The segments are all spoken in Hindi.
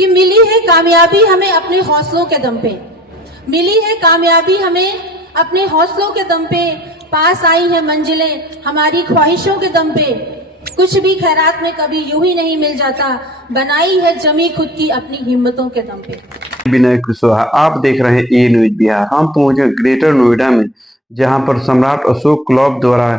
कि मिली है कामयाबी हमें अपने हौसलों के दम पे, मिली है कामयाबी हमें अपने हौसलों के दम पे, पास आई है मंजिलें हमारी ख्वाहिशों के दम पे, कुछ भी खैरात में कभी यूं ही नहीं मिल जाता, बनाई है जमी खुद की अपनी हिम्मतों के दम पे। विनय कुशवाहा, आप देख रहे हैं ए न्यूज बिहार। हम पहुंचे ग्रेटर नोएडा में, जहां पर सम्राट अशोक क्लब द्वारा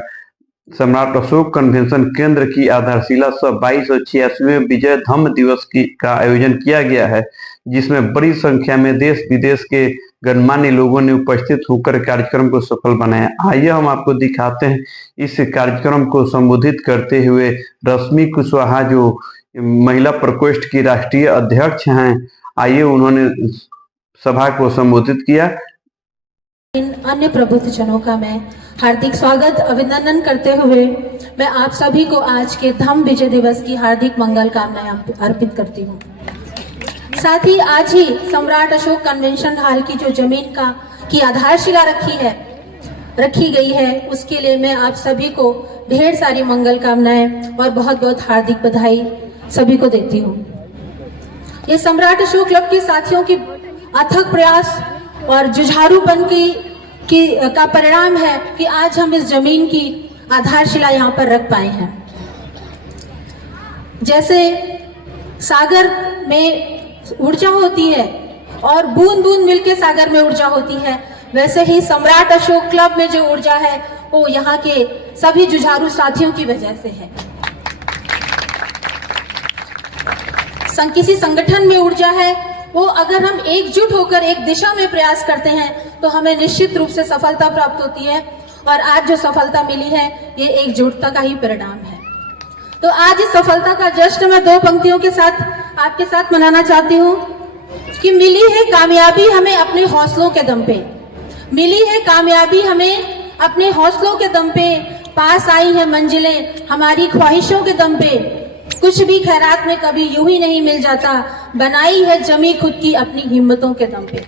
सम्राट अशोक कन्वेंशन केंद्र की आधारशिला सह 2286वें विजय धम्म दिवस का आयोजन किया गया है, जिसमें बड़ी संख्या में देश विदेश के गणमान्य लोगों ने उपस्थित होकर कार्यक्रम को सफल बनाया। आइए हम आपको दिखाते हैं इस कार्यक्रम को संबोधित करते हुए रश्मि कुशवाहा, जो महिला प्रकोष्ठ की राष्ट्रीय अध्यक्ष हैं। आइए उन्होंने सभा को संबोधित किया। इन अन्य प्रबुद्धजनों का मैं हार्दिक स्वागत अभिनंदन करते हुए मैं आप सभी को आज के धम्म विजय दिवस की हार्दिक मंगल कामनाएं अर्पित करती हूँ। साथ ही आज ही सम्राट अशोक कन्वेंशन हॉल की जो जमीन की आधारशिला रखी गई है, उसके लिए मैं आप सभी को ढेर सारी मंगल कामनाएं और बहुत बहुत हार्दिक बधाई सभी को देती हूँ। ये सम्राट अशोक क्लब के साथियों की अथक प्रयास और जुझारूपन का परिणाम है कि आज हम इस जमीन की आधारशिला यहाँ पर रख पाए हैं। जैसे सागर में ऊर्जा होती है और बूंद बूंद मिलके सागर में ऊर्जा होती है, वैसे ही सम्राट अशोक क्लब में जो ऊर्जा है वो यहाँ के सभी जुझारू साथियों की वजह से है। किसी संगठन में ऊर्जा है, वो अगर हम एकजुट होकर एक दिशा में प्रयास करते हैं तो हमें निश्चित रूप से सफलता प्राप्त होती है, और आज जो सफलता मिली है ये एकजुटता का ही परिणाम है। तो आज इस सफलता का जश्न मैं दो पंक्तियों के साथ आपके साथ मनाना चाहती हूँ कि मिली है कामयाबी हमें अपने हौसलों के दम पे, मिली है कामयाबी हमें अपने हौसलों के दम पे, पास आई है मंजिलें हमारी ख्वाहिशों के दम पे, कुछ भी खैरात में कभी यूं ही नहीं मिल जाता, बनाई है जमी खुद की अपनी हिम्मतों के दम पे।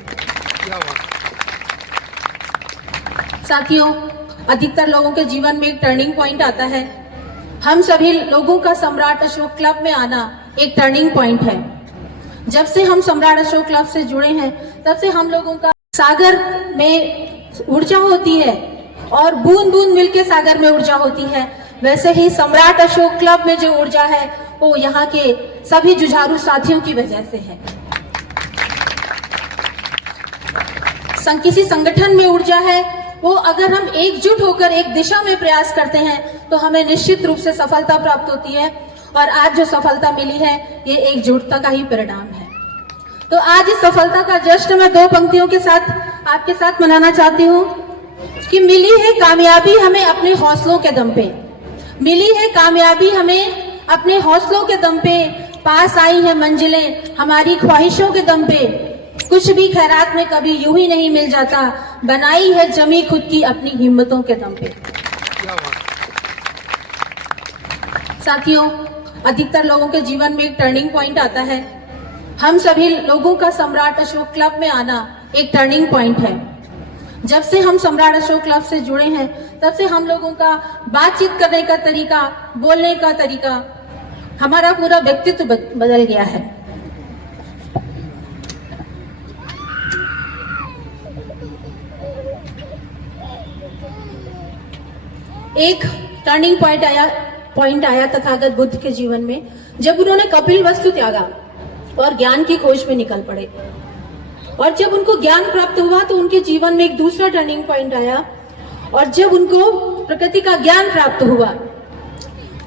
साथियों, अधिकतर लोगों के जीवन में एक टर्निंग पॉइंट आता है। हम सभी लोगों का सम्राट अशोक क्लब में आना एक टर्निंग पॉइंट है। जब से हम सम्राट अशोक क्लब से जुड़े हैं, तब से हम लोगों का सागर में ऊर्जा होती है और बूंद बूंद मिलके सागर में ऊर्जा होती है, वैसे ही सम्राट अशोक क्लब में जो ऊर्जा है वो यहाँ के सभी जुझारू साथियों की वजह से है। किसी संगठन में ऊर्जा है, वो अगर हम एकजुट होकर एक दिशा में प्रयास करते हैं तो हमें निश्चित रूप से सफलता प्राप्त होती है, और आज जो सफलता मिली है ये एकजुटता का ही परिणाम है। तो आज इस सफलता का जश्न मैं दो पंक्तियों के साथ आपके साथ मनाना चाहती हूँ कि मिली है कामयाबी हमें अपने हौसलों के दम पे, मिली है कामयाबी हमें अपने हौसलों के दम पे, पास आई है मंजिलें हमारी ख्वाहिशों के दम पे, कुछ भी खैरात में कभी यूं ही नहीं मिल जाता, बनाई है जमी खुद की अपनी हिम्मतों के दम पे। साथियों, अधिकतर लोगों के जीवन में एक टर्निंग पॉइंट आता है। हम सभी लोगों का सम्राट अशोक क्लब में आना एक टर्निंग पॉइंट है। जब से हम सम्राट अशोक क्लब से जुड़े हैं, तब से हम लोगों का बातचीत करने का तरीका, बोलने का तरीका, हमारा पूरा व्यक्तित्व बदल गया है। एक टर्निंग पॉइंट आया तथागत बुद्ध के जीवन में, जब उन्होंने कपिल वस्तु त्यागा और ज्ञान की खोज में निकल पड़े। और जब उनको ज्ञान प्राप्त हुआ तो उनके जीवन में एक दूसरा टर्निंग पॉइंट आया, और जब उनको प्रकृति का ज्ञान प्राप्त हुआ,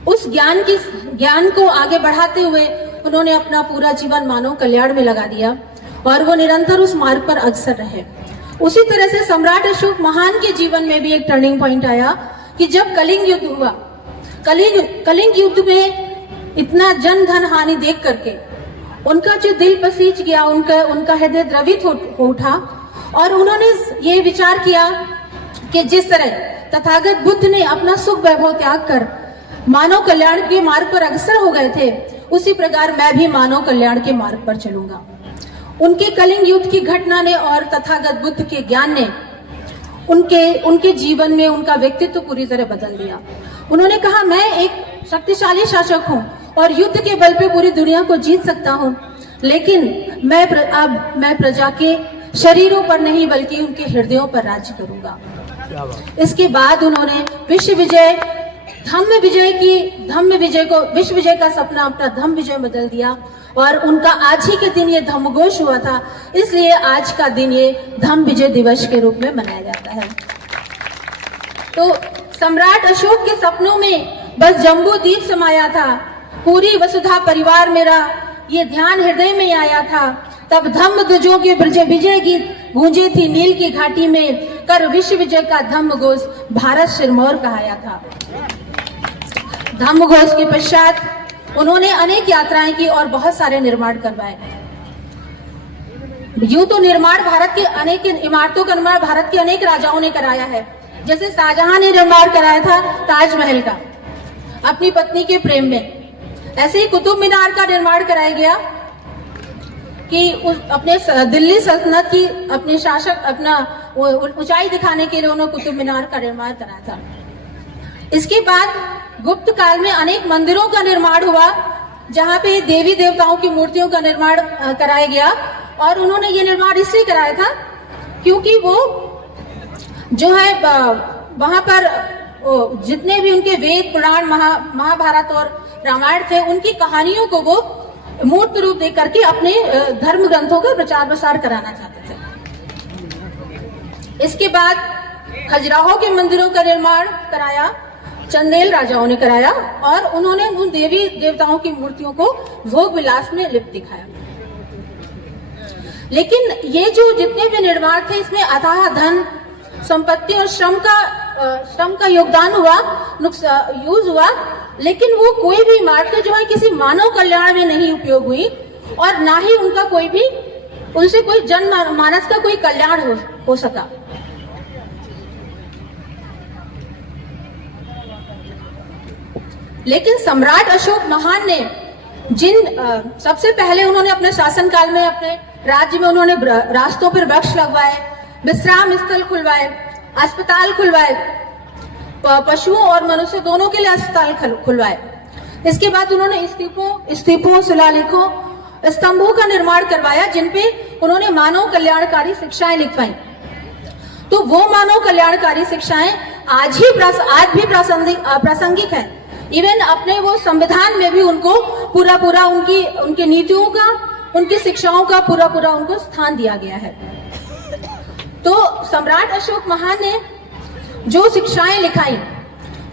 उस ज्ञान को आगे बढ़ाते हुए उन्होंने अपना पूरा जीवन मानव कल्याण में लगा दिया, और वो निरंतर उस मार्ग पर अग्रसर रहे। उसी तरह से सम्राट अशोक महान के जीवन में भी एक टर्निंग पॉइंट आया कि जब कलिंग युद्ध हुआ, कलिंग युद्ध में इतना जन धन हानि देख करके उनका जो दिल पसीज गया, उनका हृदय द्रवित हो उठा, और उन्होंने ये विचार किया कि जिस तरह तथागत बुद्ध ने अपना सुख वैभव त्याग कर मानव कल्याण के मार्ग पर अग्रसर हो गए थे, उसी प्रकार मैं भी मानव कल्याण के मार्ग पर चलूंगा। उनके कलिंग युद्ध की घटना ने और तथागत बुद्ध के ज्ञान ने उनके जीवन में उनका व्यक्तित्व पूरी तरह बदल दिया। उन्होंने कहा, मैं एक शक्तिशाली शासक हूँ और युद्ध के बल पे पूरी दुनिया को जीत सकता हूँ, लेकिन अब मैं प्रजा के शरीरों पर नहीं बल्कि उनके हृदयों पर राज्य करूंगा। इसके बाद उन्होंने विश्व विजय का सपना अपना धम्म विजय बदल दिया और उनका आज ही के दिन ये धम्मघोष हुआ था, इसलिए आज का दिन ये धम्म विजय दिवस के रूप में मनाया जाता है। तो सम्राट अशोक के सपनों में बस जम्बू द्वीप समाया था, पूरी वसुधा परिवार मेरा ये ध्यान हृदय में आया था। तब धम्म ध्वजों के विजय गीत गूंजे थी नील की घाटी में, कर विश्व विजय का धम्म घोष भारत सिरमौर कहाया था। धम्म घोष के पश्चात उन्होंने अनेक यात्राएं की और बहुत सारे निर्माण करवाए। यूं तो निर्माण भारत के अनेक इमारतों का निर्माण भारत के अनेक राजाओं ने कराया है। जैसे शाहजहां ने निर्माण कराया था ताजमहल का अपनी पत्नी के प्रेम में, ऐसे ही कुतुब मीनार का निर्माण कराया गया कि अपने दिल्ली सल्तनत की अपने शासक अपना ऊंचाई दिखाने के लिए उन्होंने कुतुब मीनार का निर्माण कराया था। इसके बाद गुप्त काल में अनेक मंदिरों का निर्माण हुआ, जहां पे देवी देवताओं की मूर्तियों का निर्माण कराया गया। और उन्होंने ये निर्माण इसलिए कराया था क्योंकि वो जो है वहां पर जितने भी उनके वेद पुराण महाभारत और रामायण थे, उनकी कहानियों को वो मूर्त रूप दे करके अपने धर्म ग्रंथों का प्रचार प्रसार कराना चाहते थे। इसके बाद खजुराहो के मंदिरों का निर्माण कराया, चंदेल राजाओं ने कराया और उन्होंने उन देवी देवताओं की मूर्तियों को भोग विलास में लिप्त दिखाया। लेकिन ये जो जितने भी निर्माण थे, इसमें अथाह धन संपत्ति और श्रम का योगदान हुआ, यूज हुआ, लेकिन वो कोई भी इमारतें जो है किसी मानव कल्याण में नहीं उपयोग हुई और ना ही उनका उनसे कोई जन मानस का कोई कल्याण हो सका। लेकिन सम्राट अशोक महान ने सबसे पहले उन्होंने अपने शासनकाल में अपने राज्य में उन्होंने रास्तों पर वृक्ष लगवाए, विश्राम स्थल खुलवाए, अस्पताल खुलवाए, पशुओं और मनुष्य दोनों के लिए अस्पताल खुलवाए। इसके बाद उन्होंने स्तूपों, शिलालेखों, स्तंभों का निर्माण करवाया, जिनपे उन्होंने मानव कल्याणकारी शिक्षाएं लिखवाई। तो वो मानव कल्याणकारी शिक्षाएं आज भी प्रासंगिक हैं। इवन अपने वो संविधान में भी उनको पूरा उनकी नीतियों का, उनकी शिक्षाओं का पूरा उनको स्थान दिया गया है। तो सम्राट अशोक महान ने जो शिक्षाएं लिखाई,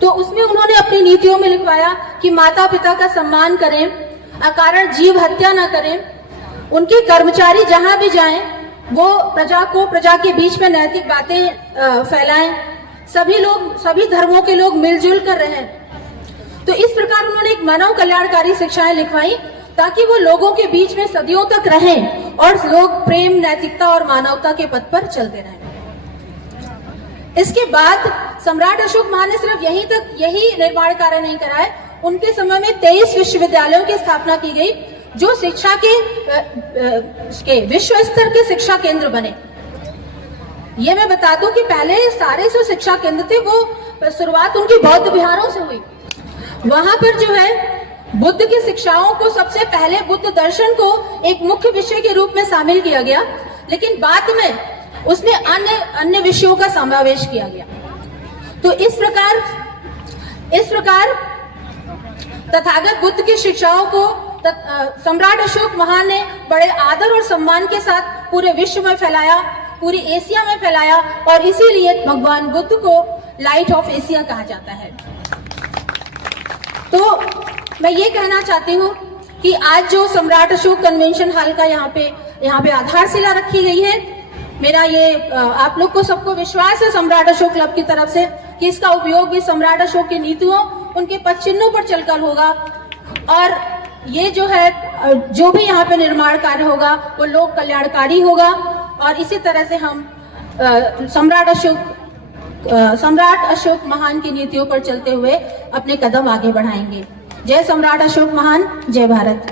तो उसमें उन्होंने अपनी नीतियों में लिखवाया कि माता पिता का सम्मान करें, अकारण जीव हत्या न करें, उनके कर्मचारी जहां भी जाएं वो प्रजा के बीच में नैतिक बातें फैलाएं, सभी धर्मों के लोग मिलजुल कर रहें। तो इस प्रकार उन्होंने एक मानव कल्याणकारी शिक्षाएं लिखवाई ताकि वो लोगों के बीच में सदियों तक रहें और लोग प्रेम, नैतिकता और मानवता के पथ पर चलते रहें। इसके बाद सम्राट अशोक महान ने सिर्फ यही निर्माण कार्य नहीं कराए, उनके समय में 23 विश्वविद्यालयों की स्थापना की गई, जो शिक्षा के विश्व स्तर के शिक्षा केंद्र बने। ये मैं बता दूं कि पहले सारे जो शिक्षा केंद्र थे वो शुरुआत उनकी बौद्ध विहारों से हुई। वहां पर जो है बुद्ध की शिक्षाओं को सबसे पहले बुद्ध दर्शन को एक मुख्य विषय के रूप में शामिल किया गया, लेकिन बाद में उसमें अन्य विषयों का समावेश किया गया। तो इस प्रकार तथागत बुद्ध की शिक्षाओं को सम्राट अशोक महान ने बड़े आदर और सम्मान के साथ पूरे विश्व में फैलाया, पूरी एशिया में फैलाया, और इसीलिए भगवान बुद्ध को लाइट ऑफ एशिया कहा जाता है। तो मैं ये कहना चाहती हूँ कि आज जो सम्राट अशोक कन्वेंशन हॉल का यहाँ पे आधारशिला रखी गई है, मेरा ये आप लोग को सबको विश्वास है सम्राट अशोक क्लब की तरफ से कि इसका उपयोग भी सम्राट अशोक की नीतियों, उनके पद चिन्हों पर चलकर होगा, और ये जो है जो भी यहाँ पे निर्माण कार्य होगा वो लोक कल्याणकारी होगा, और इसी तरह से हम सम्राट अशोक महान की नीतियों पर चलते हुए अपने कदम आगे बढ़ाएंगे। जय सम्राट अशोक महान, जय भारत।